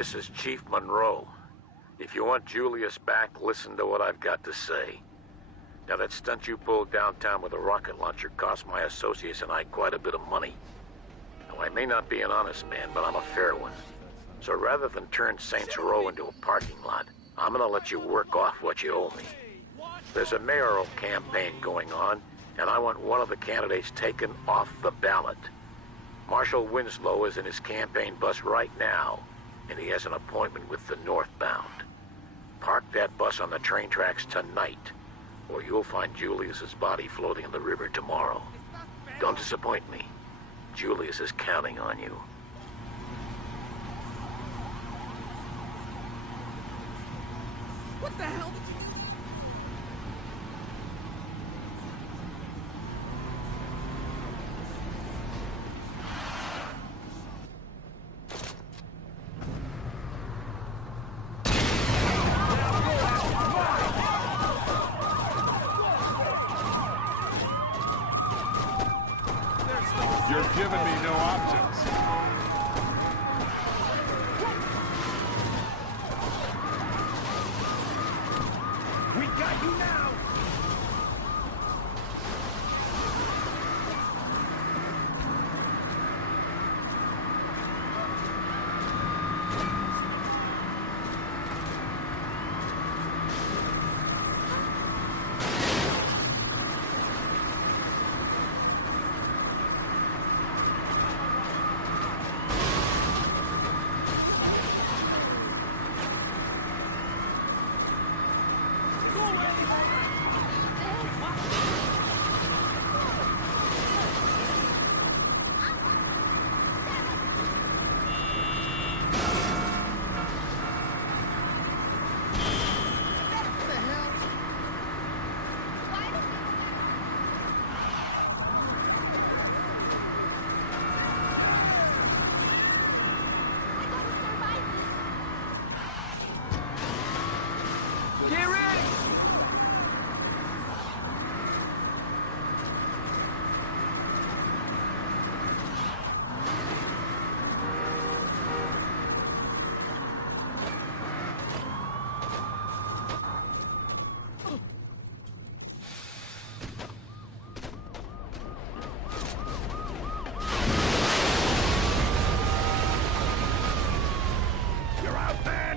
This is Chief Monroe. If you want Julius back, listen to what I've got to say. Now, that stunt you pulled downtown with a rocket launcher cost my associates and I quite a bit of money. Now, I may not be an honest man, but I'm a fair one. So rather than turn Saints Row into a parking lot, I'm gonna let you work off what you owe me. There's a mayoral campaign going on, and I want one of the candidates taken off the ballot. Marshal Winslow is in his campaign bus right now, and he has an appointment with the northbound. Park that bus on the train tracks tonight, or you'll find Julius's body floating in the river tomorrow. Don't disappoint me. Julius is counting on you. What the hell did you do? You're giving me no options. We got you now!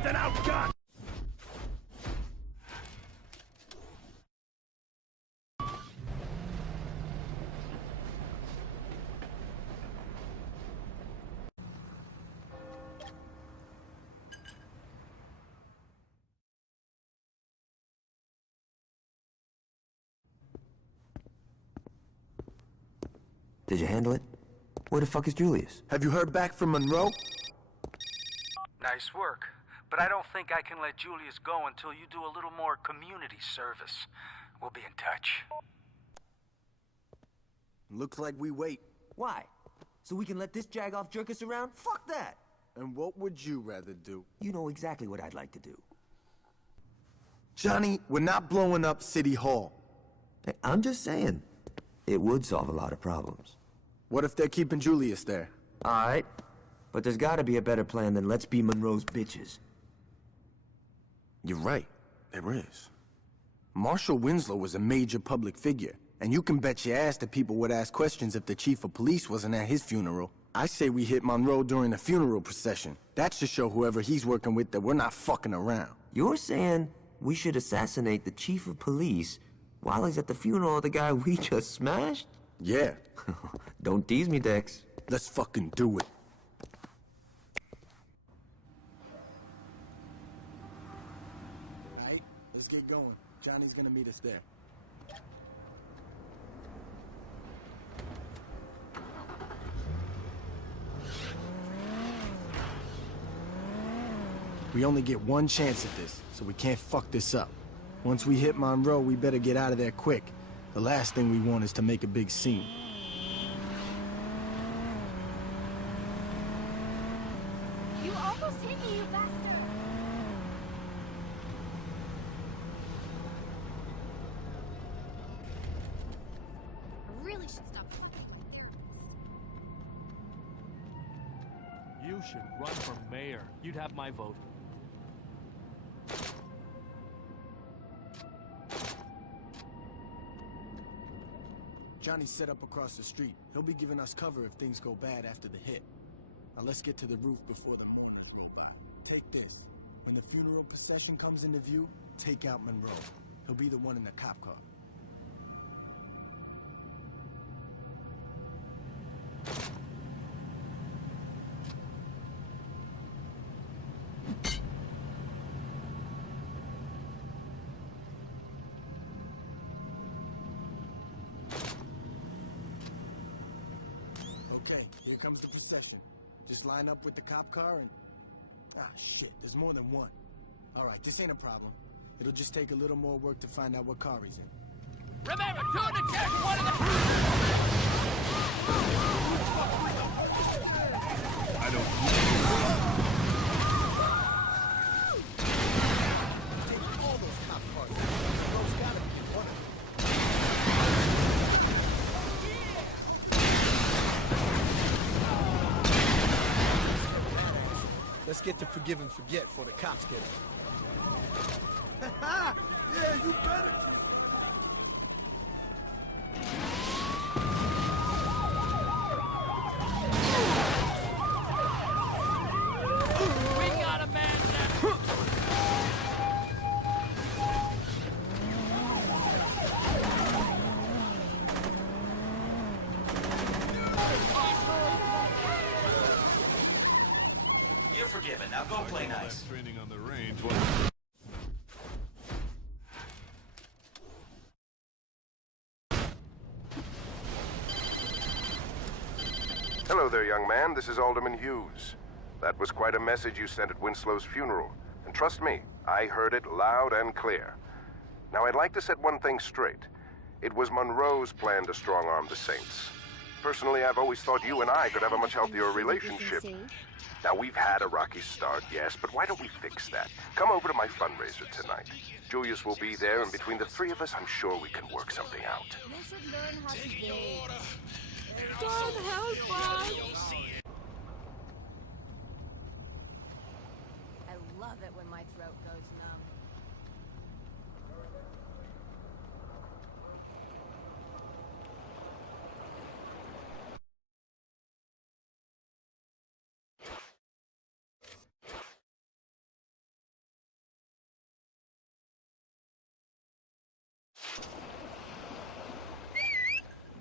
And outgunned! Did you handle it? Where the fuck is Julius? Have you heard back from Monroe? Nice work. But I don't think I can let Julius go until you do a little more community service. We'll be in touch. Looks like we wait. Why? So we can let this jag-off jerk us around? Fuck that! And what would you rather do? You know exactly what I'd like to do. Johnny, we're not blowing up City Hall. Hey, I'm just saying, it would solve a lot of problems. What if they're keeping Julius there? Alright, but there's gotta be a better plan than let's be Monroe's bitches. You're right, there is. Marshal Winslow was a major public figure, and you can bet your ass that people would ask questions if the chief of police wasn't at his funeral. I say we hit Monroe during the funeral procession. That should show whoever he's working with that we're not fucking around. You're saying we should assassinate the chief of police while he's at the funeral of the guy we just smashed? Yeah. Don't tease me, Dex. Let's fucking do it. Alright, let's get going. Johnny's gonna meet us there. We only get one chance at this, so we can't fuck this up. Once we hit Monroe, we better get out of there quick. The last thing we want is to make a big scene. You almost hit me, you bastard! I really should stop. You should run for mayor. You'd have my vote. Johnny's set up across the street. He'll be giving us cover if things go bad after the hit. Now let's get to the roof before the mourners roll by. Take this. When the funeral procession comes into view, take out Monroe. He'll be the one in the cop car. Okay, here comes the procession. Just line up with the cop car and... Ah, shit, there's more than one. All right, this ain't a problem. It'll just take a little more work to find out what car he's in. Remember, two in the check, one in the... I don't... Take all those cop cars. Monroe's gotta be in one of them. Let's get to forgive and forget before the cops get him. Yeah, you better. We got a man now! You're forgiven. Now go play nice. Training on the range was... Hello there, young man. This is Alderman Hughes. That was quite a message you sent at Winslow's funeral. And trust me, I heard it loud and clear. Now, I'd like to set one thing straight. It was Monroe's plan to strong-arm the Saints. Personally, I've always thought you and I could have a much healthier relationship. Now, we've had a rocky start, yes, but why don't we fix that? Come over to my fundraiser tonight. Julius will be there, and between the three of us, I'm sure we can work something out. You should learn how to date. God help us! I love it when my throat goes numb.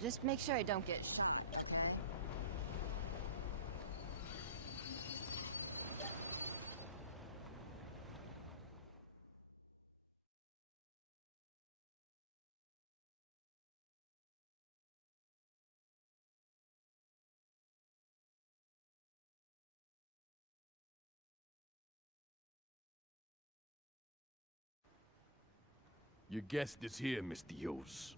Just make sure I don't get shot. Your guest is here, Mr. Hughes.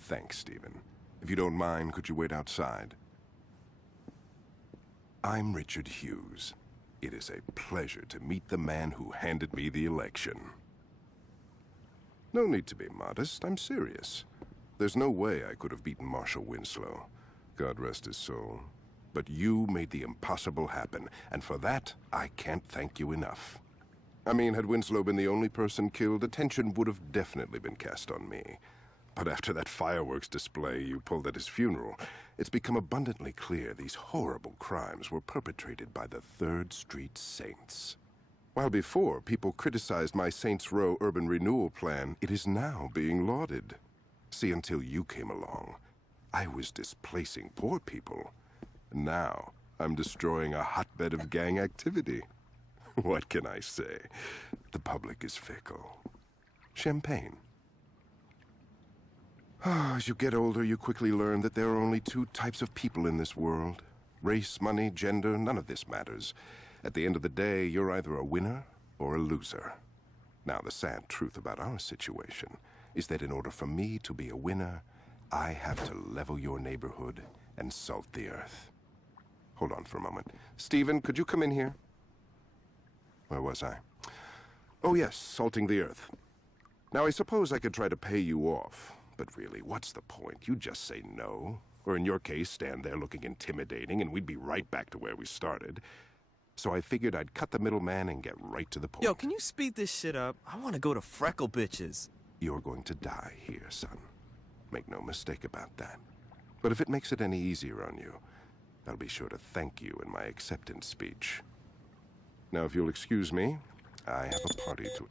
Thanks, Stephen. If you don't mind, could you wait outside? I'm Richard Hughes. It is a pleasure to meet the man who handed me the election. No need to be modest, I'm serious. There's no way I could have beaten Marshal Winslow. God rest his soul. But you made the impossible happen, and for that, I can't thank you enough. I mean, had Winslow been the only person killed, attention would have definitely been cast on me. But after that fireworks display you pulled at his funeral, it's become abundantly clear these horrible crimes were perpetrated by the 3rd Street Saints. While before people criticized my Saints Row urban renewal plan, it is now being lauded. See, until you came along, I was displacing poor people. Now, I'm destroying a hotbed of gang activity. What can I say? The public is fickle. Champagne. As you get older, you quickly learn that there are only 2 types of people in this world. Race, money, gender, none of this matters. At the end of the day, you're either a winner or a loser. Now, the sad truth about our situation is that in order for me to be a winner, I have to level your neighborhood and salt the earth. Hold on for a moment. Stephen, could you come in here? Where was I? Oh, yes, salting the earth. Now, I suppose I could try to pay you off. But really, what's the point? You just say no. Or in your case, stand there looking intimidating, and we'd be right back to where we started. So I figured I'd cut the middleman and get right to the point. Yo, can you speed this shit up? I want to go to Freckle Bitches. You're going to die here, son. Make no mistake about that. But if it makes it any easier on you, I'll be sure to thank you in my acceptance speech. Now, if you'll excuse me, I have a party to...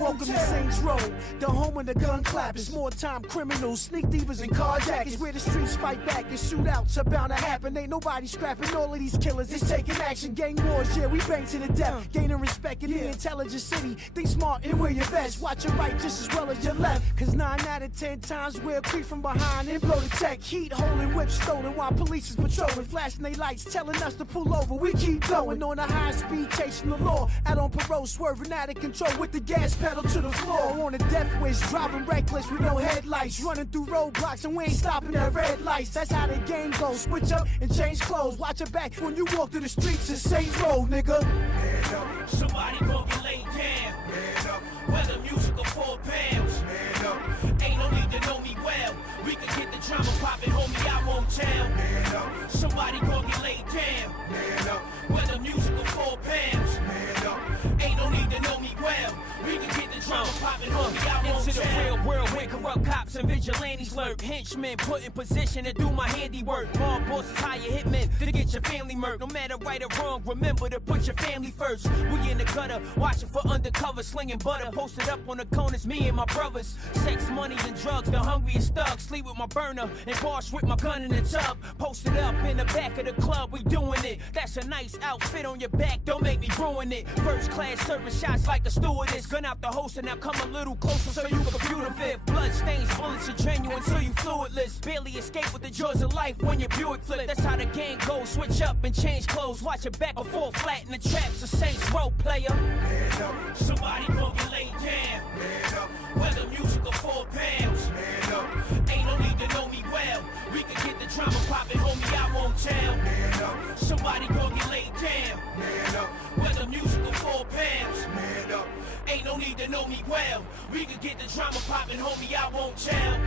Welcome to Saints Row, the home of the gun clappers, small-time criminals, sneak thievers, and carjackers. Where the streets fight back and shootouts are bound to happen. Ain't nobody scrapping all of these killers. It's taking action. Gang wars, yeah, we bang to the death. Gaining respect in the intelligent city. Think smart and wear your vest. Watch your right just as well as your left. Cause 9 out of 10 times we'll creep from behind and blow the tech. Heat holding whips stolen while police is patrolling. Flashing they lights telling us to pull over. We keep going on a high speed chasing the law. Out on parole, swerving out of control with the gas pedal to the floor. On a death wish, driving reckless with no headlights. Running through roadblocks and we ain't stopping at red lights. That's how the game goes. Switch up and change clothes. Watch your back when you walk through the streets of Saints Row, nigga. Man up. Somebody gon' get laid down. Man up. Whether music or 4 pounds. Man up. Ain't no need to know me well. We can get the drama poppin', homie, I won't tell. Man up. Somebody gon' get laid down. Man up. Whether music or 4 pounds. Man up. Ain't no need to know me well. We can get the drama poppin', homie, I won't Into the tell. real world where corrupt cops and vigilantes lurk. Henchmen put in position to do my handiwork. Mob bosses hire hitmen to get your family murked. No matter right or wrong, remember to put your family first. We in the gutter, watching for undercover, slinging butter. Posted up on the corners, me and my brothers. Sex, money, and drugs, the hungriest thugs. Sleep with my burner and wash with my gun in the tub. Posted up in the back of the club, we doing it. That's a nice outfit on your back, don't make me ruin it. First class service shots like the stewardess. Gun out the holster, now come a little closer so you computer fit. Blood stains, bullets are genuine, so you fluidless. Barely escape with the joys of life when your Buick flip. That's how the game goes. Switch up and change clothes. Watch your back or fall flat in the traps. A Saints Row player. Man up. Somebody gon' get laid down. Man up. Whether music or 4 pounds. Man up. Ain't no need to know me well. We can get the drama poppin', homie, I won't tell. Man up. Somebody gon' get laid down. Man up. Whether music or 4 pounds. Man up. Ain't no need to know me well. We can get the drama poppin', homie, I won't tell.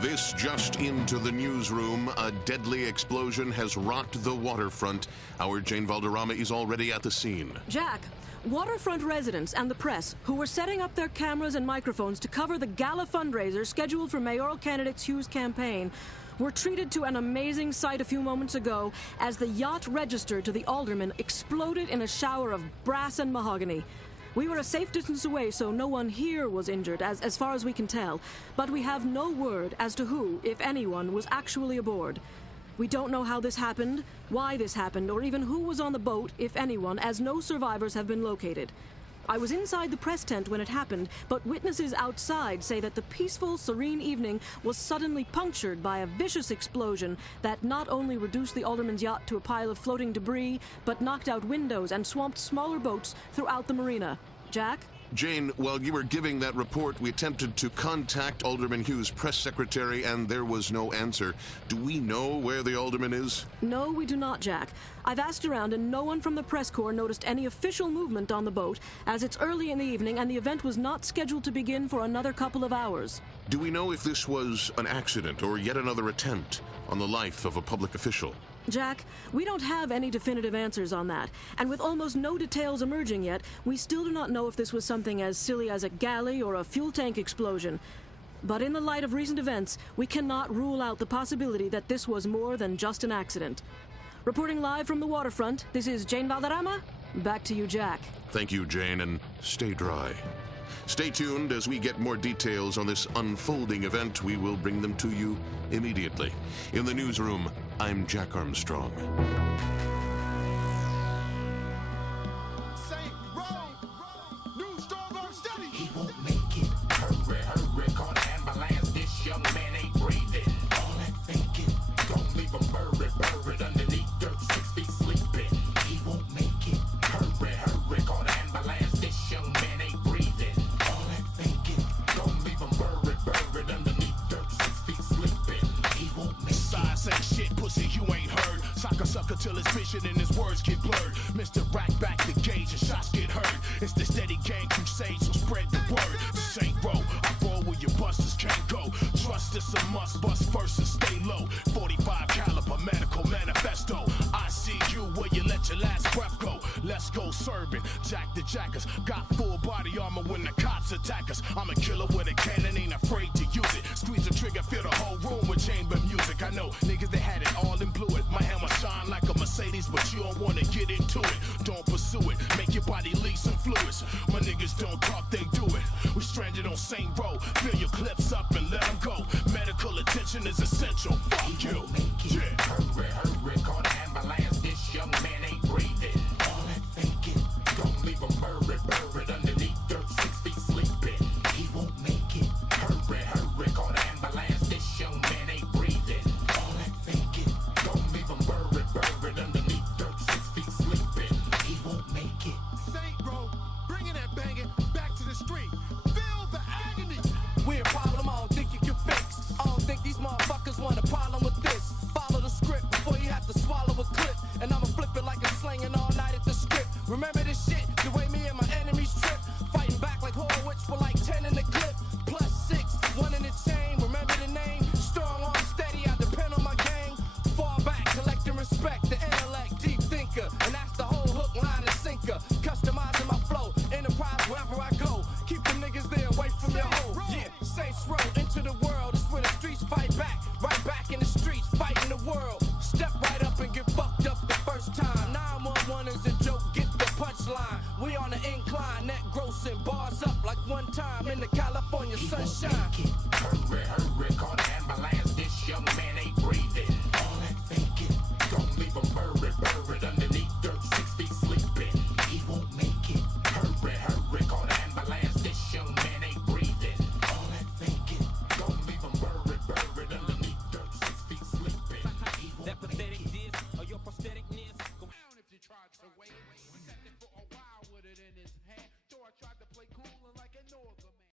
This just into the newsroom. A deadly explosion has rocked the waterfront. Our Jane Valderrama is already at the scene. Jack, waterfront residents and the press, who were setting up their cameras and microphones to cover the gala fundraiser scheduled for mayoral candidate Hugh's campaign, were treated to an amazing sight a few moments ago as the yacht registered to the alderman exploded in a shower of brass and mahogany. We were a safe distance away, so no one here was injured, as far as we can tell. But we have no word as to who, if anyone, was actually aboard. We don't know how this happened, why this happened, or even who was on the boat, if anyone, as no survivors have been located. I was inside the press tent when it happened, but witnesses outside say that the peaceful, serene evening was suddenly punctured by a vicious explosion that not only reduced the alderman's yacht to a pile of floating debris, but knocked out windows and swamped smaller boats throughout the marina. Jack? Jane, while you were giving that report, we attempted to contact Alderman Hugh's press secretary, and there was no answer. Do we know where the alderman is? No, we do not, Jack. I've asked around, and no one from the press corps noticed any official movement on the boat, as it's early in the evening and the event was not scheduled to begin for another couple of hours. Do we know if this was an accident or yet another attempt on the life of a public official? Jack, we don't have any definitive answers on that, and with almost no details emerging yet, we still do not know if this was something as silly as a galley or a fuel tank explosion. But in the light of recent events, we cannot rule out the possibility that this was more than just an accident. Reporting live from the waterfront, this is Jane Valderrama. Back to you, Jack. Thank you, Jane, and stay dry. Stay tuned as we get more details on this unfolding event. We will bring them to you immediately. In the newsroom, I'm Jack Armstrong. He won't make it. Hurry, hurry, call the ambulance. This young man ain't breathing. All that thinking, don't leave him buried underneath dirt, 6 feet sleeping. He won't make it. Hurry, hurry, call the ambulance. This young man ain't breathing. All that thinking, don't leave him buried underneath dirt, 6 feet sleeping. He won't make it. Size ain't shit, pussy, you ain't heard. Sucker till his vision and his words get blurred. Mr. Rack back the gauge and shots get heard. It's the steady gang crusade, so spread the word. This ain't roll, I roll where your busters can't go. Trust is a must, bust first and stay low. 45 caliber medical manifesto. I see you where you let your last breath go. Let's go serving, Jack the Jackers. Got full body armor when the cops attack us. I'm a killer with a cannon, ain't afraid to use it. Squeeze the trigger, fill the whole room with chamber music. I know niggas they had it all and blew it. My hammer shine like a Mercedes, but you don't wanna get into it. Don't pursue it, make your body leak some fluids. My niggas don't talk, they do it. We stranded on same road, fill your clips up and let them go. Medical attention is essential, fuck you. Yeah. Hurry, hurry, call the ambulance. This young man ain't breathing. All that thinking, don't leave him buried underneath dirt, 6 feet sleeping. He won't make it. Hurry, hurry, call the ambulance. This young man ain't breathing. All that thinking, don't leave him buried underneath dirt, 6 feet sleeping. He won't make it. Saint Row, bringing that banging back to the street. Feel the agony. We're a problem I don't think you can fix. I don't think these motherfuckers want a problem with this. Follow the script before you have to swallow a clip. And I'ma flip it like a slanging all night at the script. Remember this shit, the way me and my enemies trip. Fighting back like Horowitz for like 10 in the clip. Plus 6, 1 in the chain. Remember the name? Strong arm steady, I depend on my gang. Fall back, collecting respect, the intellect, deep thinker. And that's the whole hook, line, and sinker. Customizing my flow, enterprise wherever I go. Keep them niggas there away from your home. Yeah, Saints Row into the world. It's where the streets fight back. Right back in the streets, fighting the world. Step right up and get fucked up the first time. 911 is a joke, get the punchline. We on the incline, net grossing, bars up like one time in the California sunshine. Hurry, hurry, call the ambulance. This young man